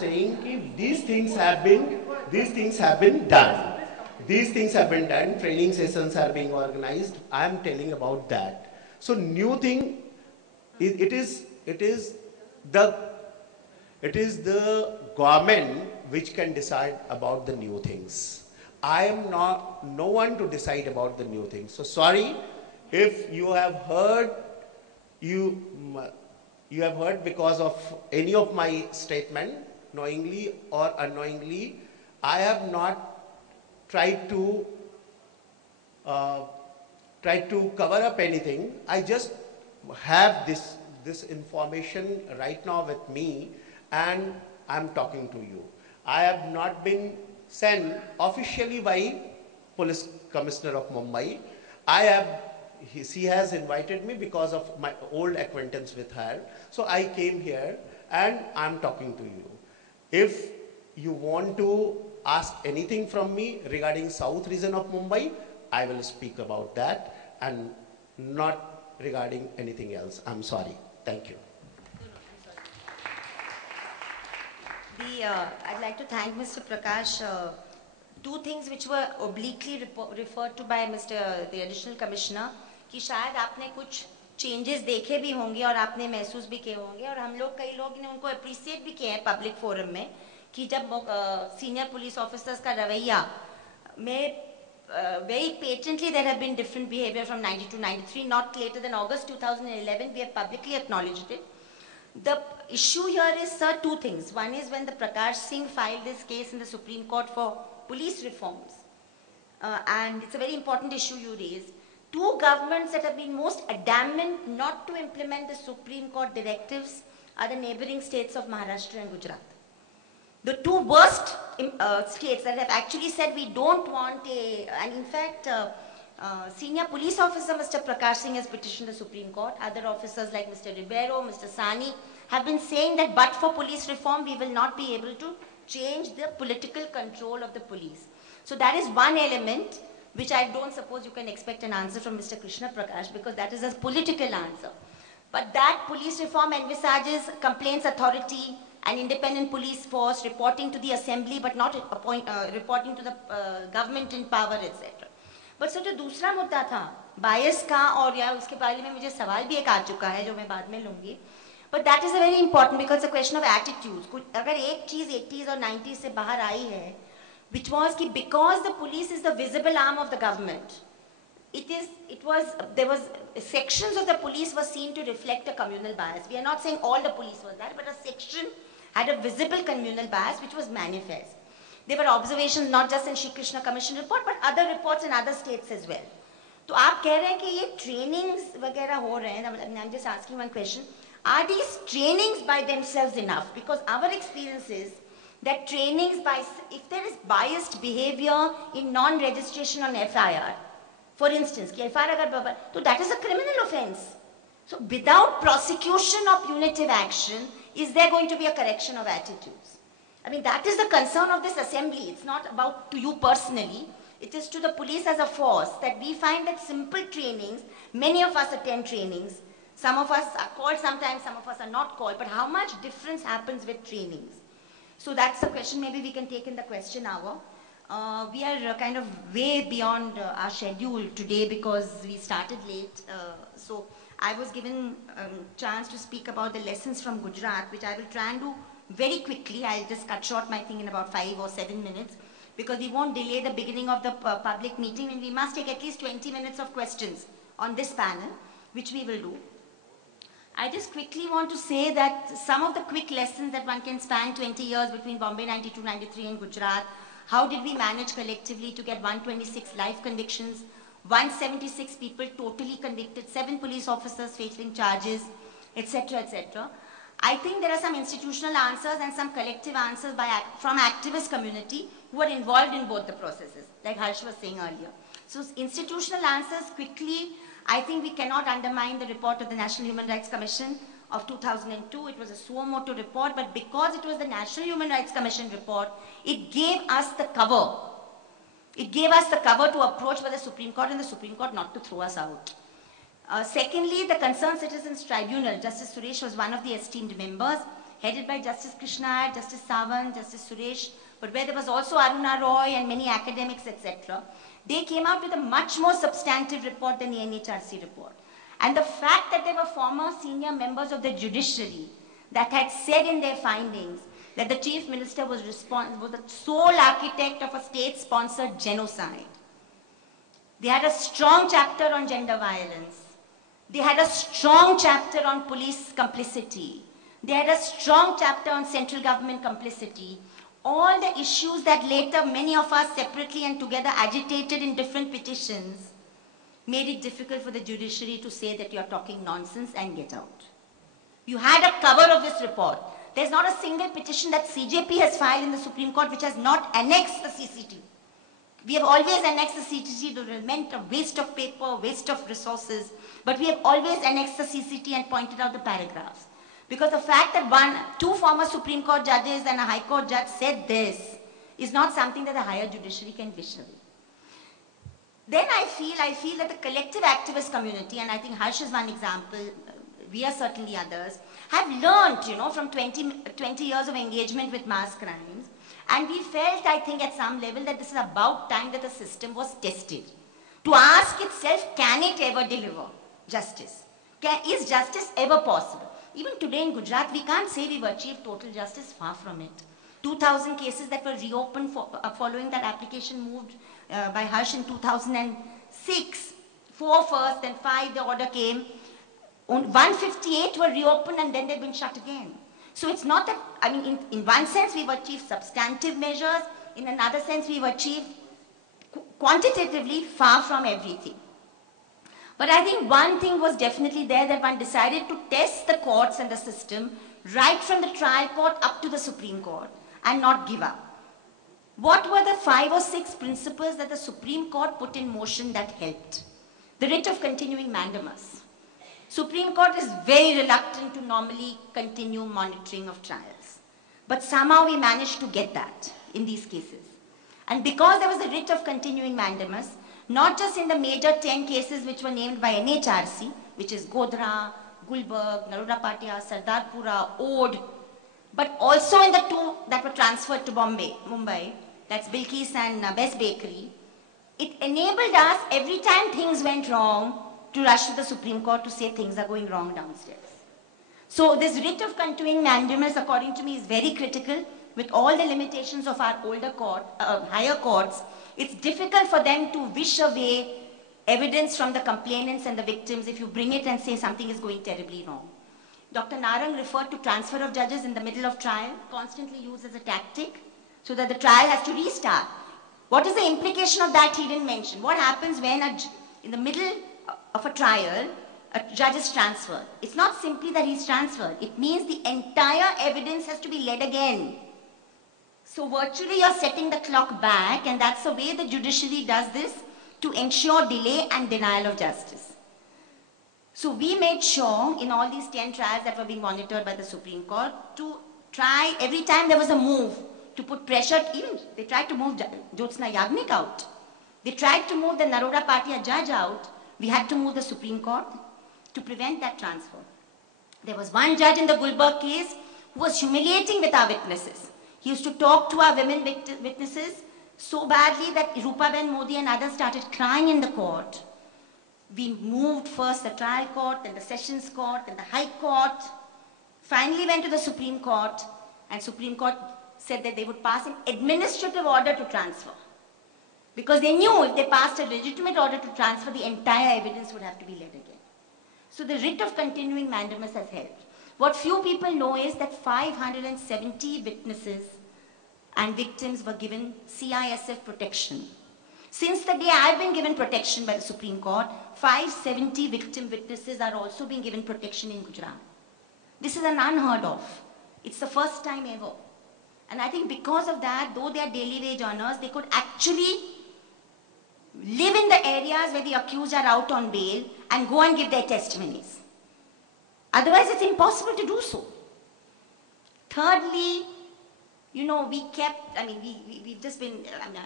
saying that these things have been done. These things have been done. Training sessions are being organized. I am telling about that. So new thing, it is the government which can decide about the new things. I am not no one to decide about the new things. So sorry if you have heard you have heard because of any of my statement, knowingly or unknowingly. I have not tried to cover up anything. I just have this information right now with me, and I'm talking to you. I have not been sent officially by Police Commissioner of Mumbai. She has invited me because of my old acquaintance with her. So I came here and I'm talking to you. If you want to ask anything from me regarding South region of Mumbai, I will speak about that and not regarding anything else. I'm sorry. Thank you. I'd like to thank Mr. Prakash. Two things which were obliquely referred to by the additional commissioner, कि शायद आपने कुछ changes देखे भी होंगे और आपने महसूस भी किए होंगे, और हम लोग कई लोग ने उनको appreciate भी किए हैं public forum में, कि जब senior police officers का रवैया में very patently there have been different behavior from 92 to 93, not later than August 2011, we have publicly acknowledged it. The issue here is, sir, two things. One is when the Prakash Singh filed this case in the Supreme Court for police reforms, and it's a very important issue you raised. Two governments that have been most adamant not to implement the Supreme Court directives are the neighboring states of Maharashtra and Gujarat. The two worst states that have actually said we don't want and in fact, senior police officer Mr. Prakash Singh has petitioned the Supreme Court. Other officers like Mr. Ribeiro, Mr. Sani have been saying that but for police reform, we will not be able to change the political control of the police. So that is one element which I don't suppose you can expect an answer from Mr. Krishna Prakash, because that is a political answer. But that police reform envisages complaints authority, an independent police force reporting to the assembly but not reporting to the government in power, etc. But sir जो दूसरा मुद्दा था बायस का, और या उसके बारे में मुझे सवाल भी एक आ चुका है जो मैं बाद में लूँगी, but that is a very important because it's a question of attitudes. अगर एक चीज़ 80s और 90s से बाहर आई है, which was कि because the police is the visible arm of the government, there was sections of the police were seen to reflect a communal bias. We are not saying all the police was that, but a section had a visible communal bias which was manifest. There were observations not just in Shri Krishna Commission report, but other reports in other states as well. तो आप कह रहे हैं कि ये trainings वगैरह हो रहे हैं, I'm just asking one question. Are these trainings by themselves enough? Because our experience is that trainings if there is biased behavior in non-registration on FIR, for instance, कि FIR अगर तो that is a criminal offense. So without prosecution of punitive action, is there going to be a correction of attitudes? I mean, that is the concern of this assembly. It's not about to you personally. It is to the police as a force that we find that simple trainings, many of us attend trainings. Some of us are called sometimes, some of us are not called. But how much difference happens with trainings? So that's the question maybe we can take in the question hour. We are kind of way beyond our schedule today because we started late. So I was given a chance to speak about the lessons from Gujarat, which I will try and do very quickly. I'll just cut short my thing in about 5 or 7 minutes because we won't delay the beginning of the public meeting, and we must take at least 20 minutes of questions on this panel, which we will do. I just quickly want to say that some of the quick lessons that one can span 20 years between Bombay 92, 93 and Gujarat. How did we manage collectively to get 126 life convictions, 176 people totally convicted, 7 police officers facing charges, etc., etc. I think there are some institutional answers and some collective answers from activist community who are involved in both the processes, like Harsh was saying earlier. So institutional answers quickly, I think we cannot undermine the report of the National Human Rights Commission of 2002. It was a suo motu report, but because it was the National Human Rights Commission report, it gave us the cover. It gave us the cover to approach by the Supreme Court, and the Supreme Court not to throw us out. Secondly, the Concerned Citizens Tribunal, Justice Suresh was one of the esteemed members. headed by Justice Krishna Iyer, Justice Sawant, Justice Suresh, but where there was also Aruna Roy and many academics, etc. They came out with a much more substantive report than the NHRC report. And the fact that there were former senior members of the judiciary that had said in their findings that the Chief Minister was the sole architect of a state-sponsored genocide. They had a strong chapter on gender violence. They had a strong chapter on police complicity. They had a strong chapter on central government complicity. All the issues that later many of us separately and together agitated in different petitions made it difficult for the judiciary to say that you're talking nonsense and get out. You had a cover of this report. There's not a single petition that CJP has filed in the Supreme Court which has not annexed the CCT. We have always annexed the CCT to lament a waste of paper, waste of resources, but we have always annexed the CCT and pointed out the paragraphs. Because the fact that two former Supreme Court judges and a High Court judge said this is not something that the higher judiciary can wish away. Then I feel that the collective activist community, and I think Harsh is one example, we are certainly others, have learned, from 20 years of engagement with mass crimes, and we felt, I think, at some level that this is about time that the system was tested. To ask itself, can it ever deliver justice? Is justice ever possible? Even today in Gujarat, we can't say we've achieved total justice, far from it. 2,000 cases that were reopened following that application moved by Harsh in 2006. 4 first, then 5, the order came. 158 were reopened and then they've been shut again. So it's not that, in one sense we've achieved substantive measures, in another sense we've achieved quantitatively far from everything. But I think one thing was definitely there, that one decided to test the courts and the system right from the trial court up to the Supreme Court and not give up. What were the 5 or 6 principles that the Supreme Court put in motion that helped? The writ of continuing mandamus. Supreme Court is very reluctant to normally continue monitoring of trials. But somehow we managed to get that in these cases. And because there was a writ of continuing mandamus, not just in the major 10 cases which were named by NHRC, which is Godhra, Gulbarg, Naroda Patia, Sardarpura, Ode, but also in the 2 that were transferred to Mumbai, that's Bilkis and Best Bakery, it enabled us, every time things went wrong, to rush to the Supreme Court to say things are going wrong downstairs. So this writ of continuing mandamus, according to me, is very critical. With all the limitations of our higher courts, it's difficult for them to wish away evidence from the complainants and the victims if you bring it and say something is going terribly wrong. Dr. Narang referred to transfer of judges in the middle of trial, constantly used as a tactic, so that the trial has to restart. What is the implication of that? He didn't mention. What happens when in the middle of a trial, a judge is transferred? It's not simply that he's transferred. It means the entire evidence has to be led again. So virtually you're setting the clock back, and that's the way the judiciary does this to ensure delay and denial of justice. So we made sure in all these 10 trials that were being monitored by the Supreme Court to try, every time there was a move, to put pressure. Even they tried to move Jyotsna Yagnik out. They tried to move the Naroda Patia judge out. We had to move the Supreme Court to prevent that transfer. There was one judge in the Gulbarg case who was humiliating with our witnesses. He used to talk to our women witnesses so badly that Rupaben Modi and others started crying in the court. We moved first the trial court, then the sessions court, then the high court. Finally went to the Supreme Court, and Supreme Court said that they would pass an administrative order to transfer. Because they knew if they passed a legitimate order to transfer, the entire evidence would have to be led again. So the writ of continuing mandamus has helped. What few people know is that 570 witnesses and victims were given CISF protection. Since the day I've been given protection by the Supreme Court, 570 victim witnesses are also being given protection in Gujarat. This is an unheard of. It's the first time ever. And I think because of that, though they are daily wage earners, they could actually live in the areas where the accused are out on bail and go and give their testimonies. Otherwise, it's impossible to do so. Thirdly, we've just been,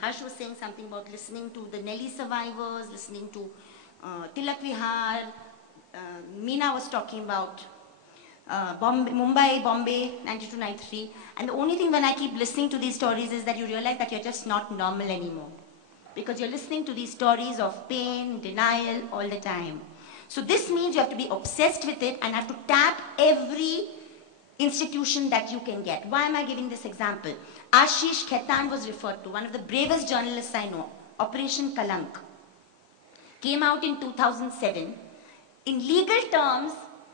Harsh was saying something about listening to the Nelly survivors, listening to Tilak Vihar, Meena was talking about Mumbai, Bombay, 92, 93. And the only thing when I keep listening to these stories is that you realize that you're just not normal anymore. Because you're listening to these stories of pain, denial, all the time. So this means you have to be obsessed with it and have to tap every institution that you can get. Why am I giving this example? Ashish Khaitan was referred to, one of the bravest journalists I know, Operation Kalank. Came out in 2007. In legal terms,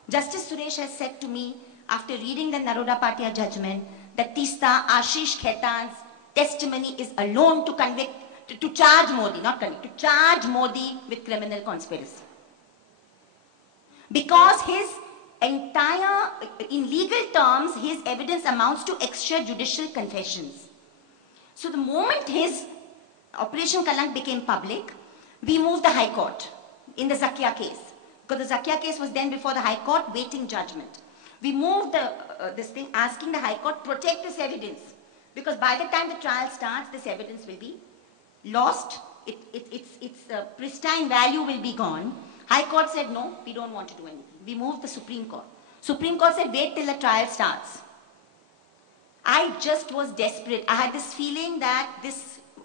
Justice Suresh has said to me, after reading the Naroda Patia judgment, that Teesta Ashish Khaitan's testimony is alone to convict, to charge Modi, not convict, to charge Modi with criminal conspiracy. Because his entire, in legal terms, his evidence amounts to extrajudicial confessions. So the moment his Operation Kalank became public, we moved the High Court in the Zakia case. Because the Zakia case was then before the High Court waiting judgment. We moved this thing asking the High Court protect this evidence. Because by the time the trial starts, this evidence will be lost. Its pristine value will be gone. High Court said, no, we don't want to do anything. We moved the Supreme Court. Supreme Court said, wait till the trial starts. I just was desperate. I had this feeling that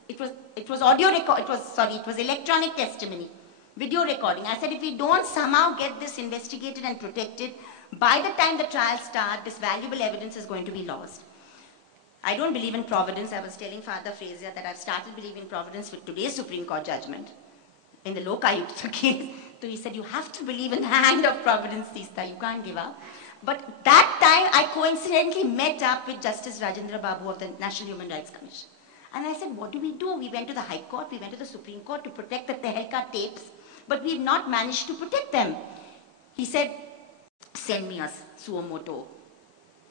it was audio record, it was electronic testimony, video recording. I said, if we don't somehow get this investigated and protected, by the time the trial starts, this valuable evidence is going to be lost. I don't believe in providence. I was telling Father Frazier that I've started believing in providence with today's Supreme Court judgment in the Lokayukta case. So he said, you have to believe in the hand of providence, Teesta. You can't give up. But that time, I coincidentally met up with Justice Rajendra Babu of the National Human Rights Commission. And I said, what do? We went to the High Court, we went to the Supreme Court to protect the Tehelka tapes, but we've not managed to protect them. He said, send me a suo motu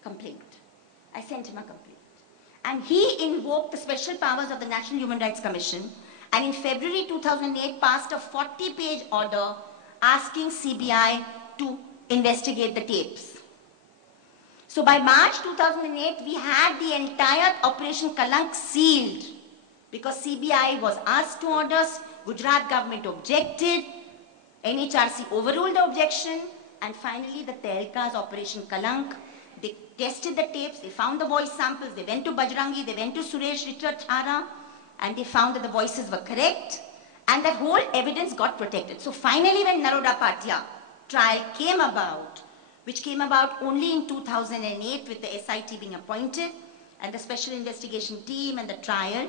complaint. I sent him a complaint. And he invoked the special powers of the National Human Rights Commission, and in February 2008 passed a 40-page order asking CBI to investigate the tapes. So by March 2008, we had the entire Operation Kalank sealed because CBI was asked to order us, Gujarat government objected, NHRC overruled the objection, and finally the Tehelka's Operation Kalank, they tested the tapes, they found the voice samples, they went to Bajrangi, they went to Suresh Richard Thara, and they found that the voices were correct, and that whole evidence got protected. So finally when Naroda Patia trial came about, which came about only in 2008 with the SIT being appointed, and the special investigation team and the trial,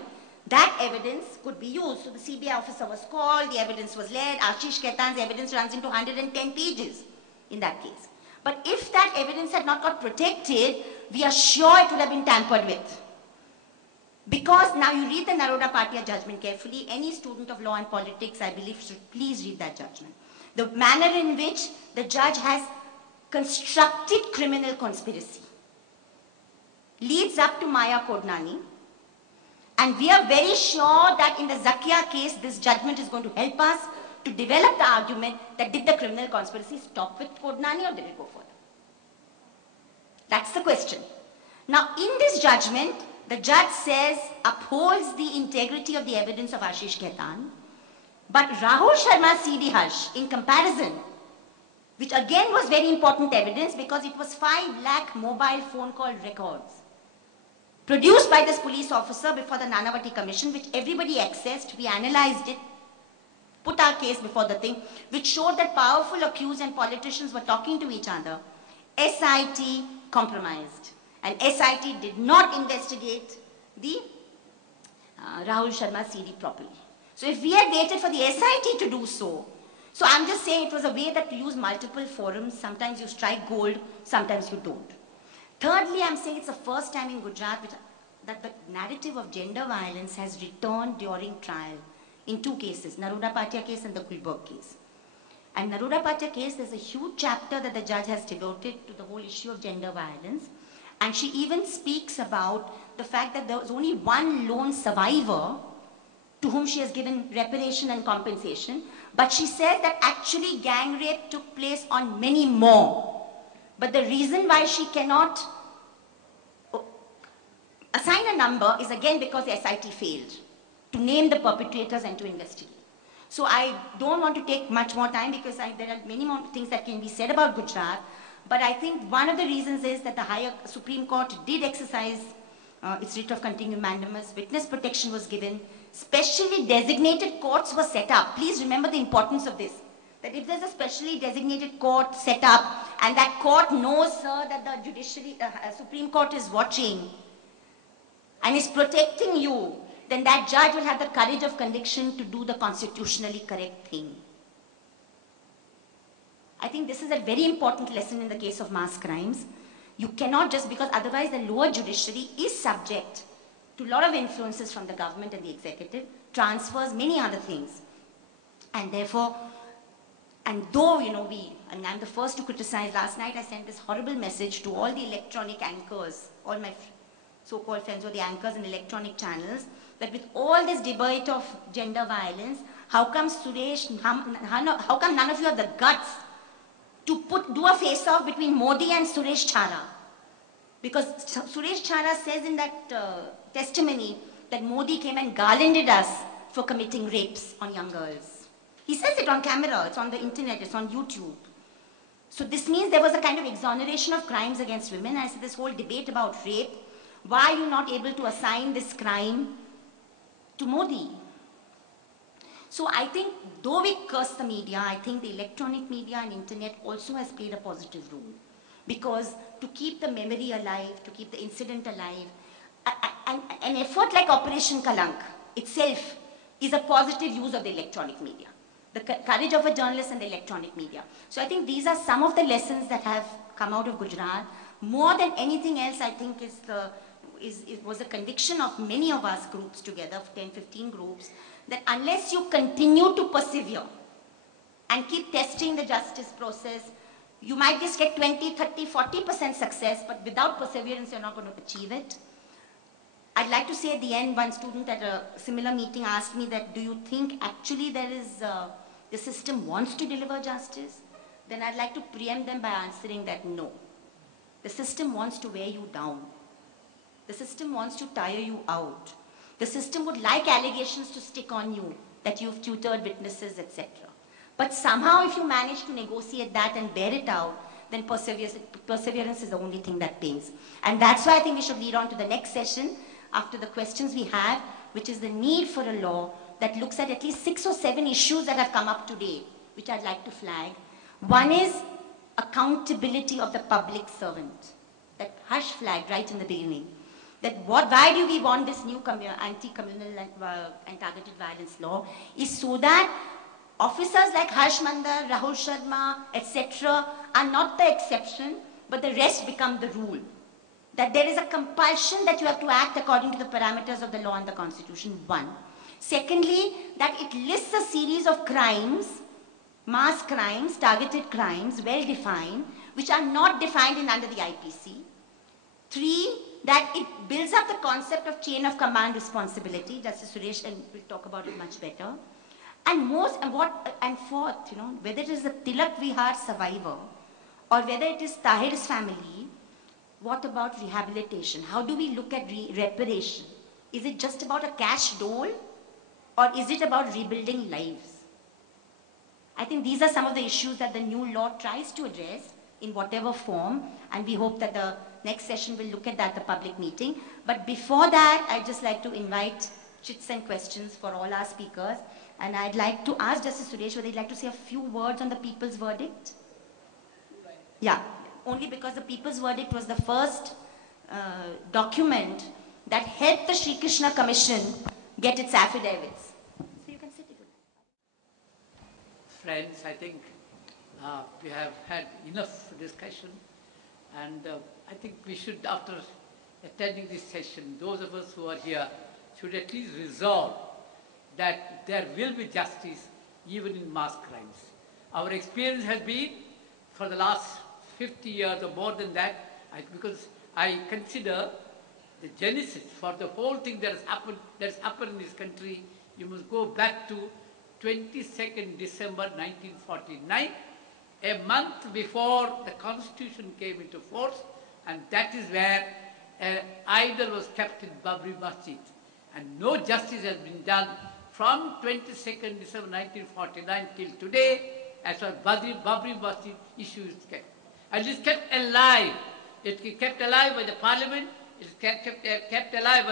that evidence could be used. So the CBI officer was called, the evidence was led, Ashish Khaitan's evidence runs into 110 pages in that case. But if that evidence had not got protected, we are sure it would have been tampered with. Because now you read the Naroda Patia judgment carefully, any student of law and politics, I believe, should please read that judgment. The manner in which the judge has constructed criminal conspiracy leads up to Maya Kodnani. And we are very sure that in the Zakia case, this judgment is going to help us to develop the argument that did the criminal conspiracy stop with Kodnani or did it go further? That's the question. Now, in this judgment, the judge says, upholds the integrity of the evidence of Ashish Khaitan, but Rahul Sharma CD Harsh, in comparison, which again was very important evidence because it was 5 lakh mobile phone call records produced by this police officer before the Nanavati Commission, which everybody accessed, we analyzed it, put our case before the thing, which showed that powerful accused and politicians were talking to each other. SIT compromised, and SIT did not investigate the Rahul Sharma CD properly. So if we had waited for the SIT to do so I'm just saying it was a way that you use multiple forums. Sometimes you strike gold, sometimes you don't. Thirdly, I'm saying it's the first time in Gujarat that the narrative of gender violence has returned during trial in 2 cases, Naroda Patia case and the Gulberg case. And Naroda Patia case, there's a huge chapter that the judge has devoted to the whole issue of gender violence. And she even speaks about the fact that there was only one lone survivor to whom she has given reparation and compensation. But she says that actually gang rape took place on many more. But the reason why she cannot assign a number is again because the SIT failed to name the perpetrators and to investigate. So I don't want to take much more time because there are many more things that can be said about Gujarat. But I think one of the reasons is that the higher Supreme Court did exercise its writ of continuum mandamus, witness protection was given, specially designated courts were set up. Please remember the importance of this. That if there's a specially designated court set up and that court knows, sir, that the Supreme Court is watching and is protecting you, then that judge will have the courage of conviction to do the constitutionally correct thing. I think this is a very important lesson in the case of mass crimes. You cannot just, because otherwise the lower judiciary is subject to a lot of influences from the government and the executive, transfers, many other things. And therefore, and though, and I'm the first to criticize, last night I sent this horrible message to all the electronic anchors, all my so-called friends who are the anchors in electronic channels, that with all this debate of gender violence, how come how come none of you have the guts to do a face-off between Modi and Suresh Chhara? Because Suresh Chhara says in that testimony that Modi came and garlanded us for committing rapes on young girls. He says it on camera, it's on the internet, it's on YouTube. So this means there was a kind of exoneration of crimes against women. I said this whole debate about rape, why are you not able to assign this crime to Modi? So I think, though we curse the media, I think the electronic media and internet also has played a positive role. Because to keep the memory alive, to keep the incident alive, an effort like Operation Kalank itself is a positive use of the electronic media. The courage of a journalist and the electronic media. So I think these are some of the lessons that have come out of Gujarat. More than anything else, I think it was a conviction of many of us groups together, 10, 15 groups, that unless you continue to persevere and keep testing the justice process, you might just get 20, 30, 40% success, but without perseverance, you're not going to achieve it. I'd like to say at the end, one student at a similar meeting asked me that, do you think actually the system wants to deliver justice? Then I'd like to preempt them by answering that no. The system wants to wear you down. The system wants to tire you out. The system would like allegations to stick on you, that you've tutored witnesses, etc. But somehow if you manage to negotiate that and bear it out, then perseverance is the only thing that pays. And that's why I think we should lead on to the next session after the questions we have, which is the need for a law that looks at least 6 or 7 issues that have come up today, which I'd like to flag. One is accountability of the public servant. That Harsh flagged right in the beginning. That why do we want this new anti-communal and targeted violence law is so that officers like Harsh Mandar, Rahul Sharma, etc. are not the exception, but the rest become the rule. That there is a compulsion that you have to act according to the parameters of the law and the constitution, one. Secondly, that it lists a series of crimes, mass crimes, targeted crimes, well defined, which are not defined under the IPC. 3, that it builds up the concept of chain of command responsibility. Justice Suresh will talk about it much better. And fourth, whether it is a Tilak Vihar survivor or whether it is Tahir's family, what about rehabilitation? How do we look at reparation? Is it just about a cash dole or is it about rebuilding lives? I think these are some of the issues that the new law tries to address in whatever form, and we hope that the next session will look at that, the public meeting. But before that, I'd just like to invite chits and questions for all our speakers. And I'd like to ask Justice Suresh whether he'd like to say a few words on the People's Verdict. Yeah, only because the People's Verdict was the first document that helped the Sri Krishna Commission get its affidavits. So you can sit if you like. Friends, I think we have had enough discussion, and I think we should, after attending this session, those of us who are here should at least resolve that there will be justice even in mass crimes. Our experience has been for the last 50 years or more than that, because I consider the genesis for the whole thing that has happened in this country, you must go back to 22nd December 1949, a month before the Constitution came into force, and that is where an idol was kept in Babri Masjid. And no justice has been done from 22nd December 1949 till today as far as Babri Masjid issue is kept. And it is kept alive. It is kept alive by the parliament, it is kept alive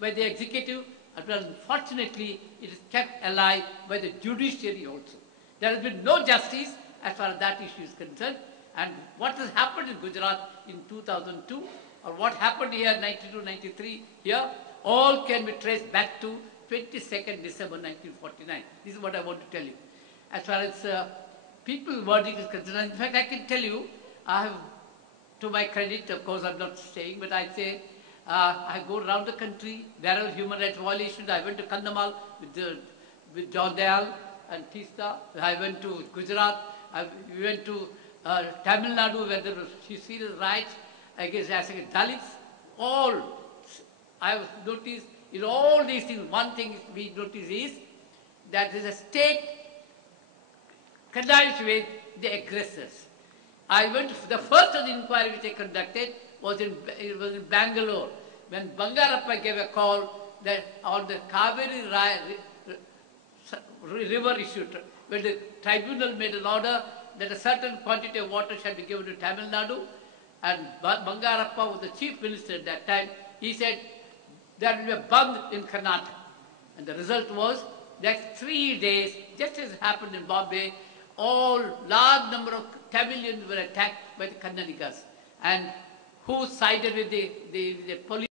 by the executive, and unfortunately, it is kept alive by the judiciary also. There has been no justice as far as that issue is concerned. And what has happened in Gujarat in 2002, or what happened here in 92-93 here, all can be traced back to 22nd December 1949. This is what I want to tell you. As far as people's verdict is concerned, in fact, I can tell you, I have, to my credit, of course, I'm not saying, but I say, I go around the country, there are human rights violations. I went to Kandhamal with John Dayal and Tista. I went to Gujarat. We went to Tamil Nadu, where there was serious riots against Dalits. All I have noticed in all these things, one thing we notice is that there is a state connives with the aggressors. I went to the first of the inquiry which I conducted was in Bangalore, when Bangarappa gave a call that on the Kaveri river issue, when the tribunal made an order that a certain quantity of water shall be given to Tamil Nadu, and Bangarappa was the chief minister at that time. He said there will be a Bandh in Karnataka. And the result was, next 3 days, just as happened in Bombay, all large number of Tamilians were attacked by the Kannadigas. And who sided with the police?